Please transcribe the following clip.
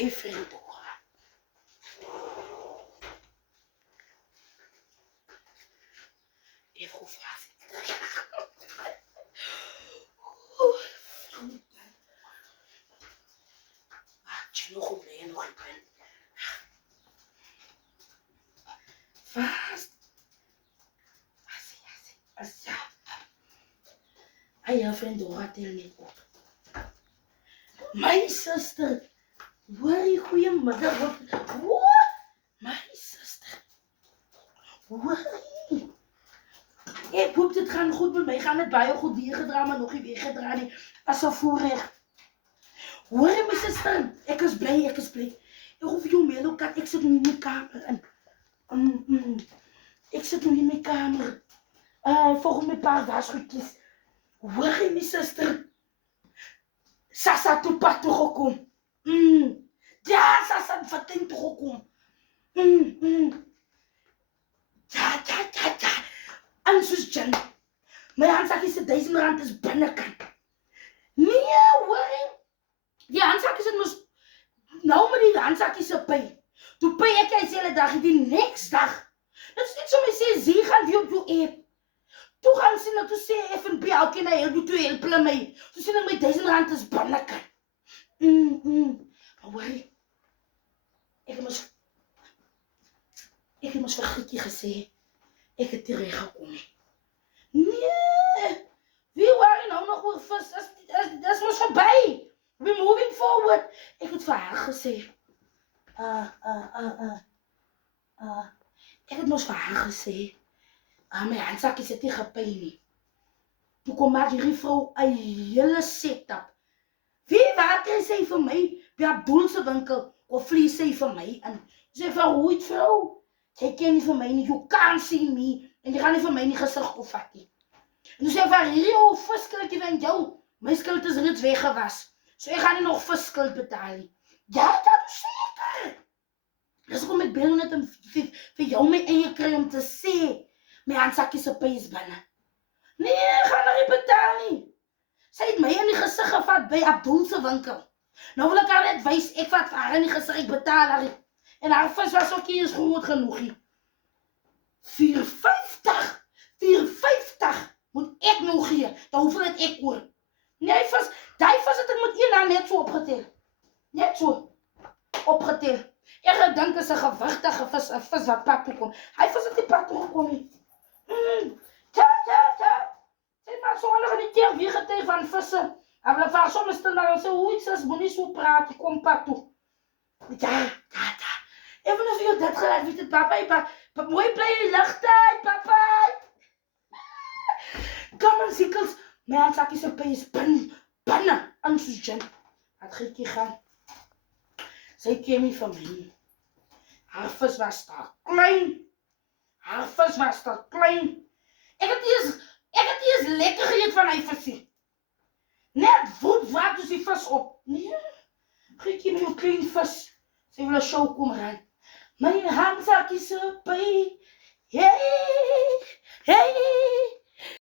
my vriend Dora. Even goed vragen. Nog goed mee en nog ik ben. Vast. Asa. Ai, vriend Dora, tel niet op. My sister. Hoor je goeiemiddag. Wat? My sister. Hoor je? Ek hoop dit gaan goed met my. Gaan het baie goed weergedra, maar nog nie weergedra nie. As 'n voorreg. Hoor jy my sister? Ek is bly. Ek hoef jou melokat, ek sit nu in my kamer in. Ek sit nu in my kamer. Volgens my paar wasgoedjies. Hoor jy my sister? Sasa toe pad toe gekom. Ja, Sasa vertent toe gekom. Ja. En soos Jan. My handsakkie se R1000 is binnekant. Nee, hoor jy? Die handsakkie sit mos nou met die handsakkie se py. Toe py ek hy sê hele dag, die next dag. Dit is net so my sê, sie gaan wie op jou app. Toe gaan sien ek, toe sê F&B, elke na heel, toe help hulle my. Toe sê ek my R1000 is binnekant. Maar hoor jy, ek het mos vir Grietjie gesê, ek het hier gekom nie. Nee, wie waar nou nog oor vis, dis mos verby. We're moving forward. Ek het vir haar gesê. Ek het mos vir haar gesê. My handsakkie sit nie gepy nie. Toe kom maar hierdie vrou 'n hele setup. Wie waar kry sy vir my? By Abdul se winkel. Of vlieg sy vir my in. Sy vir hoe het vrou? Jy ken nie vir my nie. You can't see me. En jy gaan nie vir my nie gesig opvat nie. En toe sê vir hierdie ou visskilletjie van jou. My skuld is reeds weggewas. So ek gaan nie nog visskuld betaal nie. Ja, dat is seker. Dis hoekom ek bel net om vir jou my eie kry om te sê. My handsakkie se py is binne. Nee, gaan nou nie betaal nie. Sy het my in die gesig gevat by Abdul se winkel. Nou wil ek haar net wys, ek vat vir haar in die gesig, ek betaal haar. En haar vis was ook nie eens groot genoeg nie. 4,50 moet ek nou gee. Dan hoeveel het ek oor? Nee, die vis het ek met een hand net so opgetel. Net so opgetel. Ek gedink is 'n gewigtige vis, 'n vis wat pad toe kom. Hy vis het nie pad toe gekom nie. Ja. Sy maar so ander in die keer weer getel van visse. En hulle vaar soms stil daar en sê, hoe sis, moenie so praat, kom pad toe. Ja. Even as jy dit gelaat, weet het, papa, mooi bly in die ligtyd, papa. Kom en siekels, my handsakkie se py is binne, in soos Jan. Het Grietjie gaan. Sy ken nie van my. Haar vis was daar klein. Ek het eers lekker geëet van hy visie. Net woep waak dus die vis op. Nee, Grietjie met jou klein vis. Sy wil 'n show kom ry. My handsakkie se py. Hey.